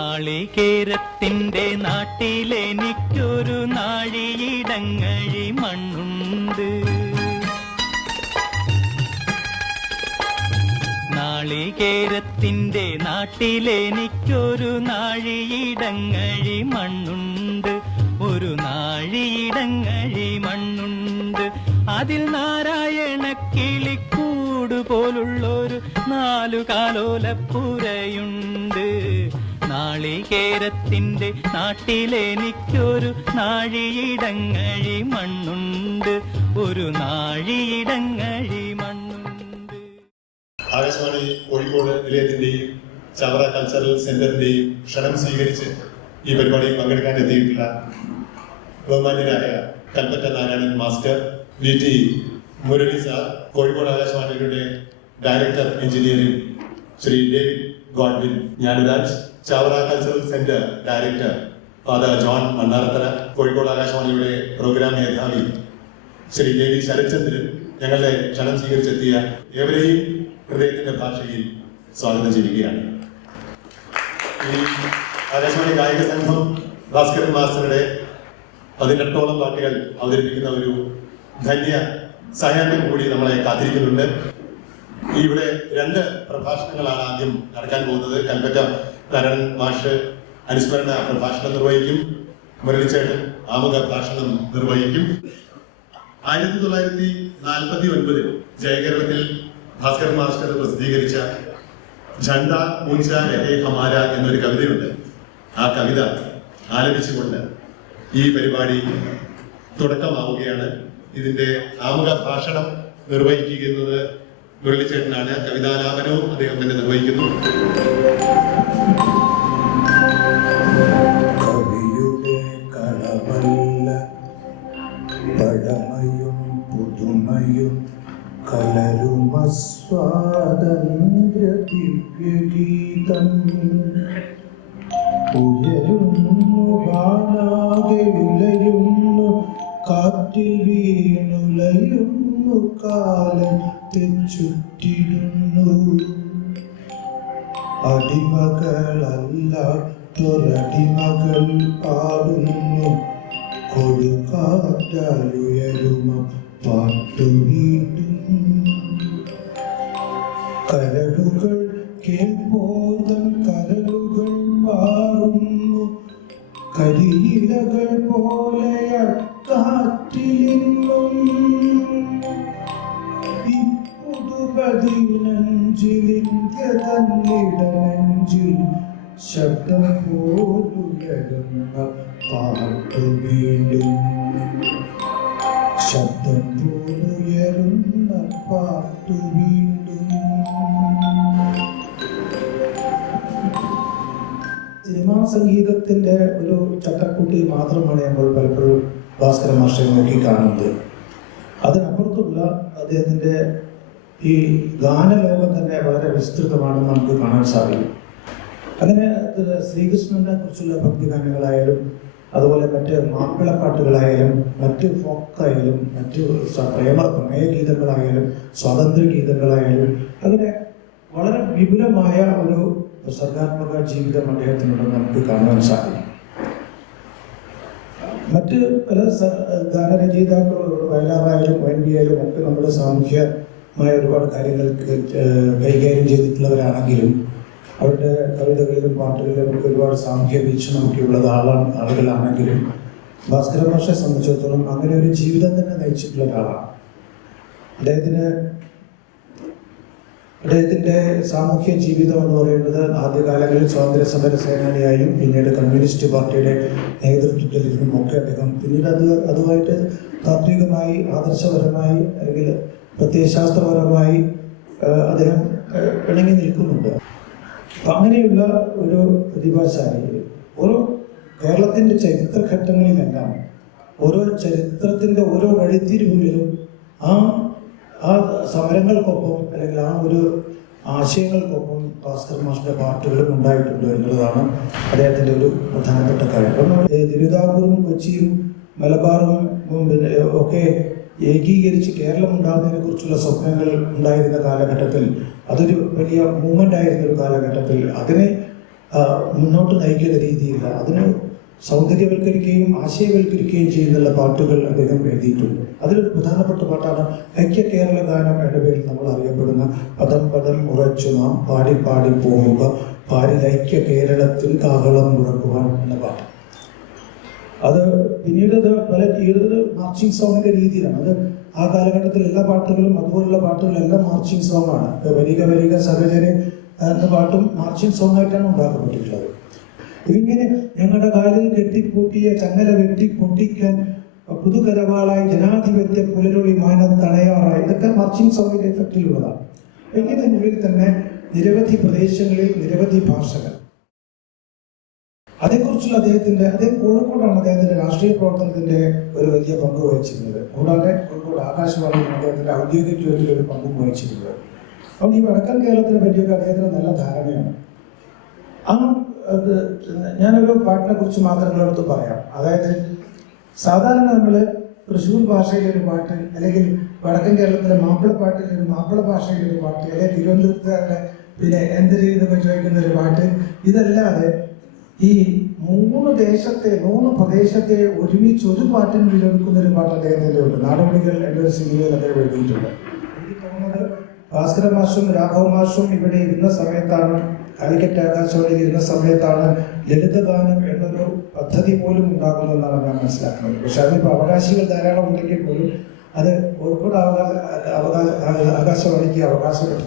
നാളികേരത്തിന്റെ നാട്ടിലെനിക്കൊരു നാഴിയിടങ്ങഴി മണ്ണുണ്ട്. നാളികേരത്തിന്റെ നാട്ടിലെനിക്കൊരു നാഴിയിടങ്ങഴി മണ്ണുണ്ട്. ഒരു നാഴിയിടങ്ങഴി മണ്ണുണ്ട്. അതിൽ നാരായണ കിളിക്കൂട് പോലുള്ളൊരു 4 കാലോലപ്പുരയുണ്ട്. നാളികേരത്തിന്റെ നാട്ടിലെനിക്കൊരു നാഴിയിടങ്ങഴി മണ്ണുണ്ട്. ഒരു നാഴിയിടങ്ങഴി മണ്ണുണ്ട്. ആകാശവാണി കോഴിക്കോട് നിലയത്തിന്റെയും ചവറ കൾച്ചറൽ സെന്ററിന്റെയും ക്ഷണം സ്വീകരിച്ച് ഈ പരിപാടിയിൽ പങ്കെടുക്കാൻ എത്തിയിട്ടുള്ള ബഹുമാന്യരായ Kalpetta Narayanan master, VT Murali sir, Kozhikode ആകാശവാണിയുടെ director engineering Shri David Godwin Jnanaraj, Chavara cultural centre director father John Mannarthala, Kozhikode ആകാശവാണിയുടെ പ്രോഗ്രാം മേധാവി ശ്രീ ദേവി ശരത്ചന്ദ്രൻ, ഞങ്ങളുടെ ക്ഷണം സ്വീകരിച്ചെത്തിയ ഏവരെയും ഹൃദയത്തിന്റെ ഭാഷയിൽ സ്വാഗതം ചെയ്യുകയാണ്. ഈ ആകാശവാണി ഗായക സംഘം ഭാസ്കരൻ മാസ്റ്ററുടെ 18ഓളം പാട്ടുകൾ അവതരിപ്പിക്കുന്ന ഒരു ധന്യ സായാഹ്നം കൂടി നമ്മളെ കാത്തിരിക്കുന്നുണ്ട്. ഇവിടെ 2 പ്രഭാഷണങ്ങളാണ് ആദ്യം നടക്കാൻ പോകുന്നത്. കൽപ്പറ്റ നാരായണൻ മാഷ് അനുസ്മരണ പ്രഭാഷണം നിർവഹിക്കും. മുരളിച്ചേട്ടൻ ആമുഖ ഭാഷണം നിർവഹിക്കും. 1949 ജയകേരളത്തിൽ ഭാസ്കരൻ മാസ്റ്റർ പ്രസിദ്ധീകരിച്ച ഝണ്ഡ ഊഞ്ച രഹേ ഹമാര എന്നൊരു കവിതയുണ്ട്. ആ കവിത ആലപിച്ചുകൊണ്ട് ഈ പരിപാടി തുടക്കമാവുകയാണ്. ഇതിന്റെ ആമുഖ ഭാഷണം നിർവഹിക്കുന്നത് മുരളിച്ചേട്ടനാണ്. കവിതാലാപനവും അദ്ദേഹം തന്നെ നിർവഹിക്കുന്നു. കവിയുടെ കളവല്ല പഴമയും പുതുമയും കലരുമ സ്വാതന്ത്ര്യ ദിവ്യഗീതം ഉയരുന്നു വാനാകെ ഉലയുന്നു കാറ്റിൽ വീണുലയുന്നു കാലത്തെ ചുറ്റിടുന്നു അടിമകളല്ലാത്തൊരടിമകൾ പാടുന്നു കൊടുക്കാറ്റായുയരുമ പാട്ടുവീട്ടും കരളുകൾ കേൾപ്പോതൻ കരളുകൾ മാറുന്നു കരിയിലകൾ പോലെ കാറ്റിലിന്നും ഇപ്പുതുപതിനഞ്ചിലിന്ത്യ തന്നിടനെഞ്ചിൽ ശബ്ദം പോലുയരുന്ന പാട്ടു വീണ്ടും ശബ്ദം പോലുയരുന്ന പാട്ടു വീണ്ടും. സിനിമാ സംഗീതത്തിന്റെ ഒരു ചട്ടക്കൂട്ടിൽ മാത്രമാണ് നമ്മൾ പലപ്പോഴും ഭാസ്കര മാഷെ നോക്കി കാണുന്നത്. അതിനപ്പുറത്തുള്ള അദ്ദേഹത്തിന്റെ ഈ ഗാനലോകം തന്നെ വളരെ വിസ്തൃതമാണെന്ന് നമുക്ക് കാണാൻ സാധിക്കും. അങ്ങനെ ശ്രീകൃഷ്ണനെ കുറിച്ചുള്ള ഭക്തിഗാനങ്ങളായാലും അതുപോലെ മറ്റ് മാപ്പിളപ്പാട്ടുകളായാലും മറ്റ് ഫോക്കായാലും മറ്റ് പ്രണയഗീതങ്ങളായാലും സ്വാതന്ത്ര്യ ഗീതങ്ങളായാലും അങ്ങനെ വളരെ വിപുലമായ ഒരു സർഗാത്മക ജീവിതം അദ്ദേഹത്തിനുണ്ടെന്ന് നമുക്ക് കാണുവാൻ സാധിക്കും. മറ്റ് പല ഗാനരചയിതാക്കളും വയലാറായാലും ONV ആയാലും ഒക്കെ നമ്മുടെ സാമൂഹ്യമായ ഒരുപാട് കാര്യങ്ങൾ കൈകാര്യം ചെയ്തിട്ടുള്ളവരാണെങ്കിലും അവരുടെ കവിതകളിലും പാട്ടുകളിലും ഒക്കെ ഒരുപാട് സാമൂഹ്യ വീക്ഷണമൊക്കെ ഉള്ളത് ആളുകളാണെങ്കിലും ഭാസ്കര മാഷെ സംബന്ധിച്ചിടത്തോളം അങ്ങനെ ഒരു ജീവിതം തന്നെ നയിച്ചിട്ടുള്ള ഒരാളാണ്. അദ്ദേഹത്തിൻ്റെ സാമൂഹ്യ ജീവിതം എന്ന് പറയുന്നത് ആദ്യകാലങ്ങളിൽ സ്വാതന്ത്ര്യ സമര സേനാനിയായും പിന്നീട് കമ്മ്യൂണിസ്റ്റ് പാർട്ടിയുടെ നേതൃത്വത്തിലിരുന്നും ഒക്കെ അദ്ദേഹം പിന്നീട് അതുമായിട്ട് താത്വികമായി ആദർശപരമായി അല്ലെങ്കിൽ പ്രത്യയശാസ്ത്രപരമായി അദ്ദേഹം ഇണങ്ങി നിൽക്കുന്നുണ്ട്. അപ്പം അങ്ങനെയുള്ള ഒരു പ്രതിഭാശാലി ഓരോ കേരളത്തിൻ്റെ ചരിത്രഘട്ടങ്ങളിലെല്ലാം ഓരോ ചരിത്രത്തിൻ്റെ ഓരോ വഴിത്തിരിവുകളിലും ആ സമരങ്ങൾക്കൊപ്പം അല്ലെങ്കിൽ ആ ഒരു ആശയങ്ങൾക്കൊപ്പം ഭാസ്കർ മാഷിൻ്റെ പാട്ടുകളും ഉണ്ടായിട്ടുണ്ട് എന്നുള്ളതാണ് അദ്ദേഹത്തിൻ്റെ ഒരു പ്രധാനപ്പെട്ട കാര്യം. അപ്പം തിരുവിതാംകൂറും കൊച്ചിയും മലബാറും പിന്നെ ഒക്കെ ഏകീകരിച്ച് കേരളം ഉണ്ടാകുന്നതിനെ കുറിച്ചുള്ള സ്വപ്നങ്ങൾ ഉണ്ടായിരുന്ന കാലഘട്ടത്തിൽ അതൊരു വലിയ മൂവ്മെൻ്റ് ആയിരുന്ന ഒരു കാലഘട്ടത്തിൽ അതിനെ മുന്നോട്ട് നയിക്കുന്ന രീതിയിൽ അതിന് സൗന്ദര്യവൽക്കരിക്കുകയും ആശയവൽക്കരിക്കുകയും ചെയ്യുന്നുള്ള പാട്ടുകൾ അദ്ദേഹം എഴുതിയിട്ടുണ്ട്. അതിലൊരു പ്രധാനപ്പെട്ട പാട്ടാണ് ഐക്യ കേരള ഗാനം എന്ന പേരിൽ നമ്മൾ അറിയപ്പെടുന്ന പദം പദം ഉറച്ചു നാം പാടി പാടി പോവുക പാരിൽ ഐക്യ കേരളത്തിൽ കാഹളം മുഴക്കുവാൻ എന്ന പാട്ട്. അത് പിന്നീട് അത് പല മാർച്ചിങ് സോങ്ങിന്റെ രീതിയിലാണ്. അത് ആ കാലഘട്ടത്തിൽ എല്ലാ പാട്ടുകളും അതുപോലുള്ള പാട്ടുകളെല്ലാം മാർച്ചിങ് സോങ് ആണ്. വരിക വരിക സഹചര്യ എന്ന പാട്ടും മാർച്ചിങ് സോങ് ആയിട്ടാണ് ഉണ്ടാക്കപ്പെട്ടിട്ടുള്ളത്. ഇതിങ്ങനെ ഞങ്ങളുടെ കാലിൽ കെട്ടിപ്പൂട്ടിയ ചങ്ങല വെട്ടി പൊട്ടിക്കാൻ പുതുകരവാളായി ജനാധിപത്യ പുലരൊളി മാനം തണയാറായി, ഇതൊക്കെ മാർച്ചിങ് സോങ്ങിന്റെ എഫക്റ്റിലുള്ളതാണ്. ഇങ്ങനെ നിലവിൽ തന്നെ നിരവധി പ്രദേശങ്ങളിൽ നിരവധി ഭാഷകൾ. അതേക്കുറിച്ചുള്ള അദ്ദേഹം കോഴിക്കോടാണ് അദ്ദേഹത്തിന്റെ രാഷ്ട്രീയ പ്രവർത്തനത്തിന്റെ ഒരു വലിയ പങ്ക് വഹിച്ചിരുന്നത്. കൂടാതെ കോഴിക്കോട് ആകാശവാണിയിൽ അദ്ദേഹത്തിന്റെ ഔദ്യോഗിക ജോലിയിൽ ഒരു പങ്കും വഹിച്ചിരുന്നത്. അതുകൊണ്ട് ഈ വടക്കൻ കേരളത്തിനെ പറ്റിയൊക്കെ അദ്ദേഹത്തിന് നല്ല ധാരണയാണ്. ഞാനൊരു പാട്ടിനെ കുറിച്ച് മാത്രം നിങ്ങളടുത്ത് പറയാം. അതായത് സാധാരണ നമ്മൾ തൃശ്ശൂർ ഭാഷയിലൊരു പാട്ട്, അല്ലെങ്കിൽ വടക്കൻ കേരളത്തിലെ മാപ്പിളപ്പാട്ടിലൊരു മാപ്പിള ഭാഷയിലൊരു പാട്ട്, അല്ലെങ്കിൽ തിരുവനന്തപുരത്തെ പിന്നെ എന്തൊരു ഇതൊക്കെ ചോദിക്കുന്ന ഒരു പാട്ട്, ഇതല്ലാതെ ഈ മൂന്ന് പ്രദേശത്തെ ഒരുമിച്ച് ഒരു പാട്ടിന് വിലൊടുക്കുന്ന ഒരു പാട്ട് അദ്ദേഹത്തിൻ്റെ ഉണ്ട്. നാടോടികൾ എന്നൊരു സിനിമയിൽ അദ്ദേഹം എഴുതിയിട്ടുണ്ട്. എനിക്ക് തോന്നുന്നത് ഭാസ്കര മാഷും രാഘവ മാഷും ഇവിടെ ഇരുന്ന സമയത്താണ്, കാലിക്കറ്റ് ആകാശവാണിയിൽ ഇരുന്ന സമയത്താണ് ലളിതഗാനം എന്നൊരു പദ്ധതി പോലും ഉണ്ടാകുന്നതെന്നാണ് ഞാൻ മനസ്സിലാക്കുന്നത്. പക്ഷെ അതിനിപ്പോൾ അവകാശികൾ ധാരാളം ഉണ്ടെങ്കിൽ പോലും അത് കോഴിക്കോട് ആകാശവാണിക്ക് അവകാശപ്പെട്ടു.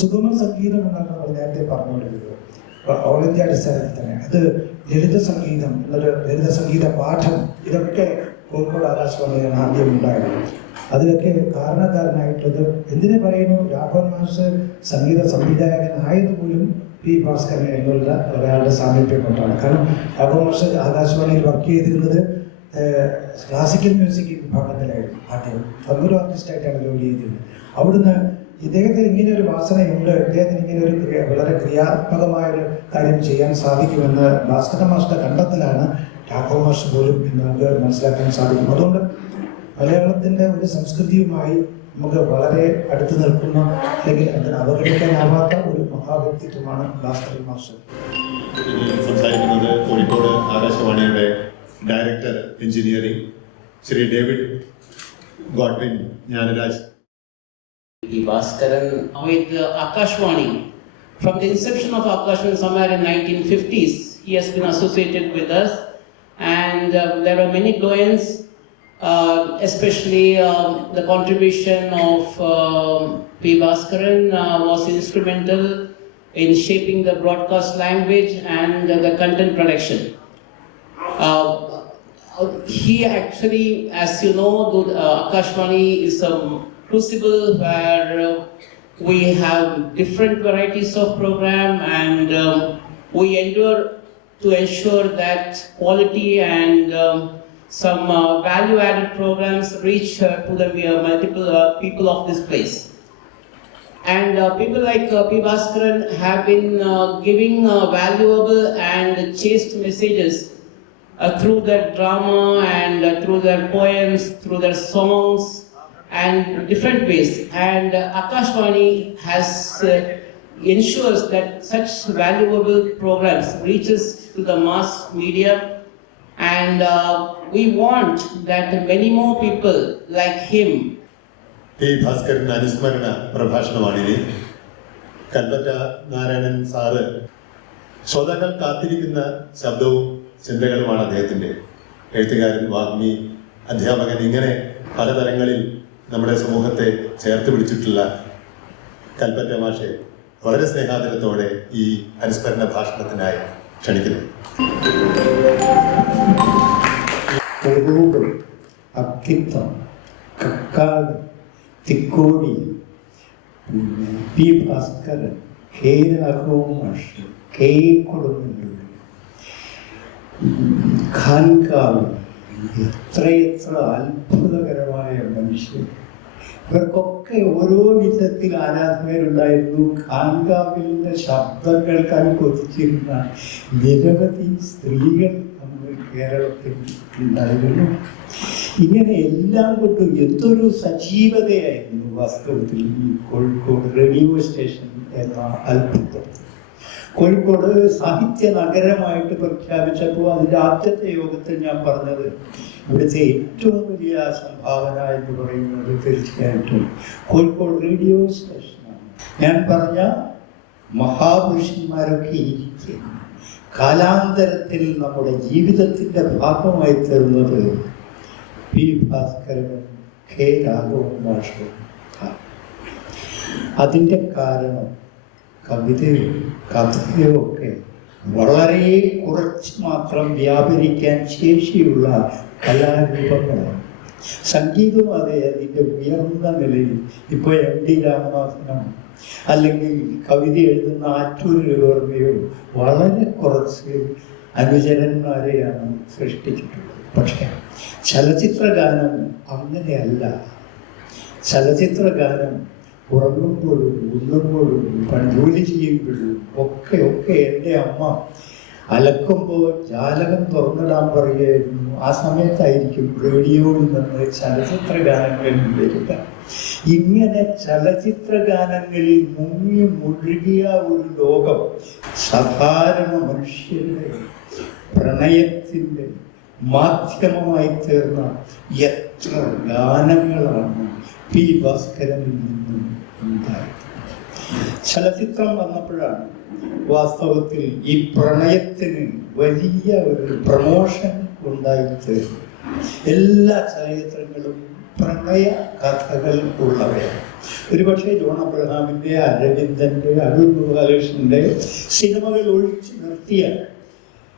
സുഗമ സംഗീതം എന്നാണ് നമ്മൾ നേരത്തെ പറഞ്ഞുകൊണ്ടിരുന്നത്. ഓൾ ഇന്ത്യ അടിസ്ഥാനത്തിൽ തന്നെ അത് ലളിത സംഗീതം എന്നൊരു ലളിത സംഗീത പാഠം, ഇതൊക്കെ കോഴിക്കോട് ആകാശവാണിയാണ് ആദ്യം ഉണ്ടായത്. അതിലൊക്കെ കാരണക്കാരനായിട്ടുള്ളത് എന്തിനു പറയുന്നു, രാഘവൻ മാഷ് സംഗീത സംവിധായകനായതുപോലും പി ഭാസ്കരൻ എന്നുള്ള ഒരാളുടെ സാമീപ്യം കൊണ്ടാണ്. കാരണം രാഘവൻ മാഷ് ആകാശവാണിയിൽ വർക്ക് ചെയ്തിരുന്നത് ക്ലാസിക്കൽ മ്യൂസിക് വിഭാഗത്തിലായിരുന്നു. ആദ്യം തമ്പൂർ ആർട്ടിസ്റ്റായിട്ടാണ് ജോലി ചെയ്തിരുന്നത്. അവിടുന്ന് ഇദ്ദേഹത്തിന് ഇങ്ങനെ ഒരു വാസനയുണ്ട്, ഇദ്ദേഹത്തിന് ഇങ്ങനെ ഒരു വളരെ ക്രിയാത്മകമായൊരു കാര്യം ചെയ്യാൻ സാധിക്കുമെന്ന് ഭാസ്കരൻ മാഷിന്റെ കണ്ടെത്തലാണ് രാഘവ മാഷ് പോലും എന്ന് നമുക്ക് മനസ്സിലാക്കാൻ സാധിക്കും. അതുകൊണ്ട് മലയാളത്തിൻ്റെ ഒരു സംസ്കൃതിയുമായി നമുക്ക് വളരെ അടുത്ത് നിൽക്കുന്ന, അല്ലെങ്കിൽ അതിന് അവഗണിക്കാനാവാത്ത ഒരു മഹാവ്യക്തിത്വമാണ് ഭാസ്കരൻ മാഷ്. സംസാരിക്കുന്നത് കോഴിക്കോട് ആകാശവാണിയുടെ director engineering Shri David Godwin Gnanaraj. Bhaskaran with Akashvani. From the inception of Akashvani somewhere in 1950s, he has been associated with us, and there are many doyens, especially the contribution of P. Bhaskaran was instrumental in shaping the broadcast language and the content production. He actually, as you know, Akashvani is a crucible where we have different varieties of program, and we endure to ensure that quality and some value-added programs reach to the multiple people of this place. And people like P. Bhaskaran have been giving valuable and chaste messages through their drama and through their poems, through their songs, and different ways. And Akashvani has ensures that such valuable programs reaches to the mass media, and we want that many more people like him. P Bhaskaran അനുസ്മരണ പ്രഭാഷണമാണിനി. Kalpetta Narayanan sir ശ്രോതാക്കൾ കാത്തിരിക്കുന്ന ശബ്ദവും ചിന്തകളുമാണ് അദ്ദേഹത്തിൻ്റെ. എഴുത്തുകാരൻ, വാഗ്മി, അധ്യാപകൻ, ഇങ്ങനെ പലതരങ്ങളിൽ നമ്മുടെ സമൂഹത്തെ ചേർത്ത് പിടിച്ചിട്ടുള്ള കൽപ്പറ്റ മാഷെ വളരെ സ്നേഹാദരത്തോടെ ഈ അനുസ്മരണ ഭാഷണത്തിനായി ക്ഷണിക്കുന്നു. അക്കിത്തം, കക്കാട്, തിക്കോടി, പിന്നെ പി ഭാസ്കരൻ, കെ രാഘവ മാഷ്, കെ കൊടുങ്ങല്ലൂർ, ഖാൻകാവ്, എത്രയെത്ര അത്ഭുതകരമായ മനുഷ്യർ. ഇവർക്കൊക്കെ ഓരോ വിധത്തിൽ ആരാധകരുണ്ടായിരുന്നു. ഖാൻകാവിൻ്റെ ശബ്ദം കേൾക്കാൻ കൊതിച്ചിരുന്ന നിരവധി സ്ത്രീകൾ നമ്മൾ കേരളത്തിൽ ഉണ്ടായിരുന്നു. ഇങ്ങനെ എല്ലാം കൊണ്ടും എന്തൊരു സജീവതയായിരുന്നു വാസ്തവത്തിൽ ഈ കോഴിക്കോട് റേഡിയോ സ്റ്റേഷൻ എന്ന അത്ഭുതം. കോഴിക്കോട് സാഹിത്യ നഗരമായിട്ട് പ്രഖ്യാപിച്ചപ്പോൾ അതിൻ്റെ ആദ്യത്തെ യോഗത്തിൽ ഞാൻ പറഞ്ഞത് ഇവിടുത്തെ ഏറ്റവും വലിയ സംഭാവന എന്ന് പറയുന്നത് തീർച്ചയായിട്ടും കോഴിക്കോട് റേഡിയോ സ്റ്റേഷനാണ്. ഞാൻ പറഞ്ഞ മഹാപുരുഷന്മാരൊക്കെ ഇരിക്കും കാലാന്തരത്തിൽ നമ്മുടെ ജീവിതത്തിൻ്റെ ഭാഗമായി തീർന്നത് പി ഭാസ്കരനും കെ രാഘവൻ മാഷും. അതിൻ്റെ കാരണം കവിതയോ കഥയോ ഒക്കെ വളരെ കുറച്ച് മാത്രം വ്യാപരിക്കാൻ ശേഷിയുള്ള കലാരൂപങ്ങളാണ്. സംഗീതം അതെ അതിൻ്റെ ഉയർന്ന നിലയിൽ ഇപ്പോൾ MD രാമനാഥനോ അല്ലെങ്കിൽ കവിത എഴുതുന്ന ആറ്റൂർ രവിവർമ്മയോ വളരെ കുറച്ച് അനുചരന്മാരെയാണ് സൃഷ്ടിച്ചിട്ടുള്ളത്. പക്ഷേ ചലച്ചിത്രഗാനം അങ്ങനെയല്ല. ചലച്ചിത്രഗാനം ഉറങ്ങുമ്പോഴും ഉണ്ണുമ്പോഴും ജോലി ചെയ്യുമ്പോഴും ഒക്കെ എൻ്റെ അമ്മ അലക്കുമ്പോൾ ജാലകം തുറന്നിടാൻ പറയുകയായിരുന്നു. ആ സമയത്തായിരിക്കും റേഡിയോയിൽ നിന്ന് ചലച്ചിത്ര ഗാനങ്ങൾ വരിക. ഇങ്ങനെ ചലച്ചിത്ര ഗാനങ്ങളിൽ മുങ്ങി മുഴുകിയ ഒരു ലോകം സാധാരണ മനുഷ്യരുടെ പ്രണയത്തിൻ്റെ മാധ്യമമായി തീർന്ന എത്ര ഗാനങ്ങളാണ് പി ഭാസ്കരനിൽ നിന്നും ഉണ്ടായത്. ചലച്ചിത്രം വന്നപ്പോഴാണ് വാസ്തവത്തിൽ ഈ പ്രണയത്തിന് വലിയ ഒരു പ്രമോഷൻ ഉണ്ടായിത്തീർന്നു. എല്ലാ ചലച്ചിത്രങ്ങളും പ്രണയ കഥകൾ ഉള്ളവയാണ്. ഒരുപക്ഷെ ജോൺ അബ്രഹാമിൻ്റെ, അരവിന്ദൻ്റെ, അടൂർ ബാലകൃഷ്ണൻ്റെ സിനിമകൾ ഒഴിച്ചു നിർത്തിയ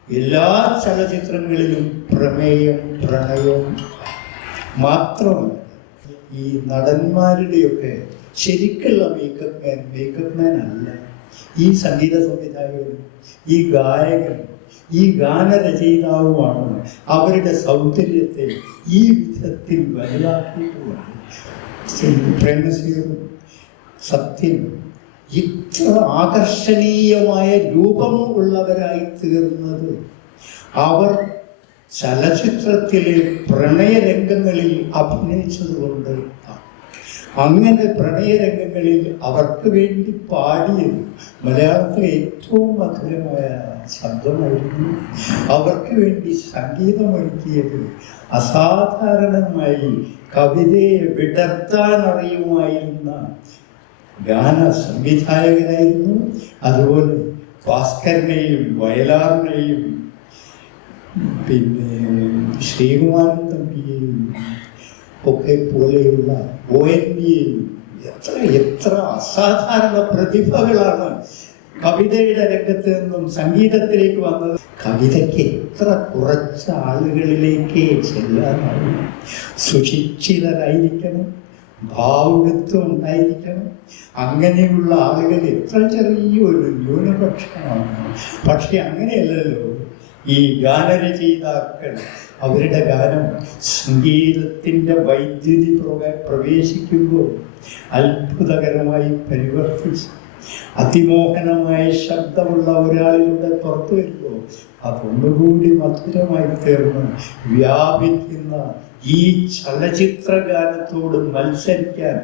എല്ലാ ചലച്ചിത്രങ്ങളിലും പ്രമേയം പ്രണയം മാത്രമല്ല. ഈ നടന്മാരുടെയൊക്കെ ശരിക്കുള്ള മേക്കപ്പ് മാൻ അല്ല ഈ സംഗീത സംവിധായകനും ഈ ഗായകനും ഈ ഗാനരചയിതാവുമാണ് അവരുടെ സൗന്ദര്യത്തെ ഈ വിധത്തിൽ വലുതാക്കിയിട്ടുള്ളത്. പ്രേമസിയും സത്യം ഇത്ര ആകർഷണീയമായ രൂപം ഉള്ളവരായി തീർന്നത് അവർ ചലച്ചിത്രത്തിലെ പ്രണയരംഗങ്ങളിൽ അഭിനയിച്ചതുകൊണ്ട്. അങ്ങനെ പ്രണയരംഗങ്ങളിൽ അവർക്ക് വേണ്ടി പാടിയത് മലയാളത്തിലെ ഏറ്റവും മധുരമായ ശബ്ദമായിരുന്നു. അവർക്ക് വേണ്ടി സംഗീതമൊരുക്കിയത് അസാധാരണമായി കവിതയെ വിടർത്താൻ അറിയുമായിരുന്ന ഗാന സംവിധായകനായിരുന്നു. അതുപോലെ ഭാസ്കരനെയും വയലാറിനെയും പിന്നെ ശ്രീകുമാരൻ തമ്പിയെയും ഒക്കെ പോലെയുള്ള ONVയെയും എത്ര അസാധാരണ പ്രതിഭകളാണ് കവിതയുടെ രംഗത്ത് നിന്നും സംഗീതത്തിലേക്ക് വന്നത്. കവിതയ്ക്ക് എത്ര കുറച്ച് ആളുകളിലേക്ക് ചെല്ലാനാണ്. സുശിക്ഷിതരായിരിക്കണം, ഭാവുകത്വം ഉണ്ടായിരിക്കണം. അങ്ങനെയുള്ള ആളുകൾ എത്ര ചെറിയൊരു ന്യൂനപക്ഷമാണ്. പക്ഷെ അങ്ങനെയല്ലല്ലോ ഈ ഗാനരചയിതാക്കൾ. അവരുടെ ഗാനം സംഗീതത്തിൻ്റെ വൈദ്യുതി പ്രവേശിക്കുമ്പോൾ അത്ഭുതകരമായി പരിവർത്തിച്ച് അതിമോഹനമായ ശബ്ദമുള്ള ഒരാളിലൂടെ പുറത്തു വരുമ്പോൾ അതൊന്നുകൂടി മധുരമായി തീർന്ന് വ്യാപിക്കുന്ന ഈ ചലച്ചിത്ര ഗാനത്തോട് മത്സരിക്കാൻ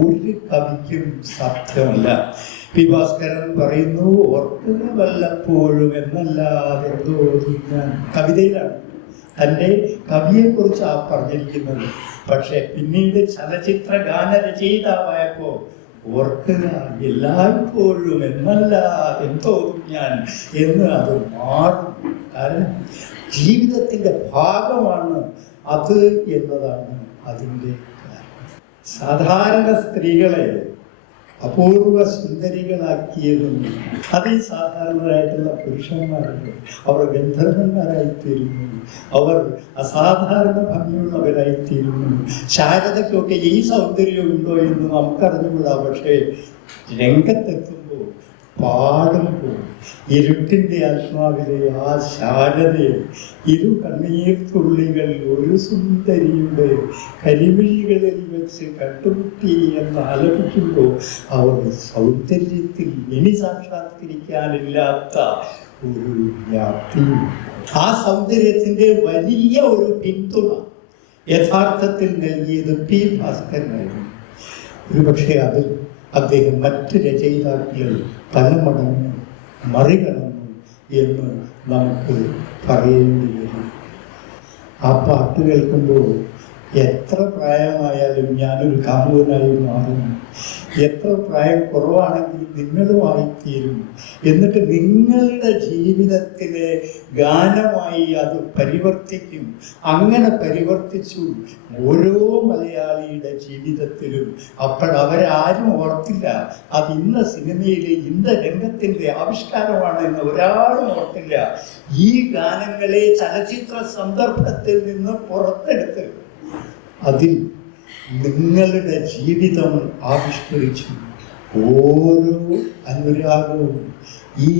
ഒരു കവിക്കും സാധ്യമല്ല. പി ഭാസ്കരൻ പറയുന്നു, ഓർക്കുക വല്ലപ്പോഴും എന്നല്ലാതെ എന്തോ ഞാൻ കവിതയിലാണ് തൻ്റെ കവിയെക്കുറിച്ച് പറഞ്ഞിരിക്കുന്നത്. പക്ഷെ പിന്നീട് ചലച്ചിത്ര ഗാനരചയിതാവായപ്പോൾ ഓർക്കുക എല്ലായ്പ്പോഴും എന്നല്ലാതെ എന്തോ ഞാൻ എന്ന് അത് മാറും. കാരണം ജീവിതത്തിൻ്റെ ഭാഗമാണ് അത് എന്നതാണ് അതിൻ്റെ കാരണം. സാധാരണ സ്ത്രീകളെ അപൂർവ സുന്ദരികളാക്കിയതും അതിസാധാരണരായിട്ടുള്ള പുരുഷന്മാരുണ്ട്. അവർ ഗന്ധർവന്മാരായിത്തീരുന്നു, അവർ അസാധാരണ ഭംഗിയുള്ളവരായിത്തീരുന്നു. ശാരദയ്ക്കൊക്കെ ഈ സൗന്ദര്യം ഉണ്ടോ എന്ന് നമുക്കറിഞ്ഞുകൂടാ. പക്ഷേ രംഗത്തെത്തുമ്പോൾ പാടുമ്പോൾ ഇരുട്ടിൻ്റെ ആത്മാവിലെ ആ ശാരദയെ ഇരു കണ്ണീർ തുള്ളികൾ ഒരു സുന്ദരിയുടെ കരിമിഴികളിൽ വെച്ച് കണ്ടുമുട്ടി എന്ന് ആലപിക്കുമ്പോൾ അവർ സൗന്ദര്യത്തിൽ ഇനി സാക്ഷാത്കരിക്കാനില്ലാത്ത ഒരു വ്യാപ്തിയും ആ സൗന്ദര്യത്തിൻ്റെ വലിയ ഒരു പിന്തുണ യഥാർത്ഥത്തിൽ നൽകിയത് പി ഭാസ്കരനായിരുന്നു. ഒരുപക്ഷെ അതിൽ അദ്ദേഹം മറ്റ് രചയിതാക്കളിൽ പല മടങ്ങ് മറികടന്നു എന്ന് നമുക്ക് പറയേണ്ടി വരും. ആ പാട്ട് കേൾക്കുമ്പോൾ എത്ര പ്രായമായാലും ഞാനൊരു കാമുകനായി മാറും, എത്ര പ്രായം കുറവാണെങ്കിലും നിങ്ങളുമായി തീരും, എന്നിട്ട് നിങ്ങളുടെ ജീവിതത്തിലെ ഗാനമായി അത് പരിവർത്തിക്കും. അങ്ങനെ പരിവർത്തിച്ചു ഓരോ മലയാളിയുടെ ജീവിതത്തിലും. അപ്പോഴവരാരും ഓർത്തില്ല അത് ഇന്ന സിനിമയിലെ ഇന്ന രംഗത്തിൻ്റെ ആവിഷ്കാരമാണ് എന്ന് ഒരാളും ഓർത്തില്ല. ഈ ഗാനങ്ങളെ ചലച്ചിത്ര സന്ദർഭത്തിൽ നിന്ന് പുറത്തെടുത്ത് അതിൽ നിങ്ങളുടെ ജീവിതം ആവിഷ്കരിച്ചു. ഓരോ അനുരാഗവും ഈ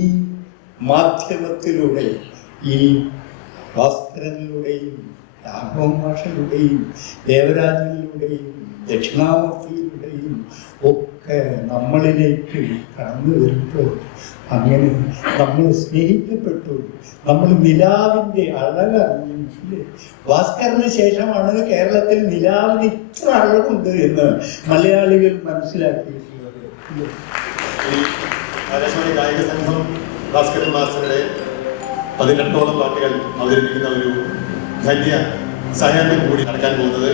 മാധ്യമത്തിലൂടെ, ഈ ഭാസ്കരനിലൂടെയും രാഘവ മാഷയിലൂടെയും ദേവരാജനിലൂടെയും ദക്ഷിണാമൂർത്തിയിലൂടെയും ഒക്കെ നമ്മളിലേക്ക് കടന്നു വരുമ്പോൾ അങ്ങനെ നമ്മൾ സ്നേഹിക്കപ്പെട്ടു. നമ്മൾ നിലാവിൻ്റെ അഴകറിഞ്ഞു. ഭാസ്കറിന് ശേഷമാണ് കേരളത്തിൽ നിലാവിന് ഇത്ര അഴകുണ്ട് എന്ന് മലയാളികൾ മനസ്സിലാക്കിയിട്ടുള്ളത്. ഈ ആകാശവാണി ഗായക സംഘം ഭാസ്കരൻ മാസ്റ്ററുടെ 18ഓളം പാട്ടുകൾ അവതരിപ്പിക്കുന്ന ഒരു ധന്യ സായാഹ്നം കൂടി നടക്കാൻ പോകുന്നത്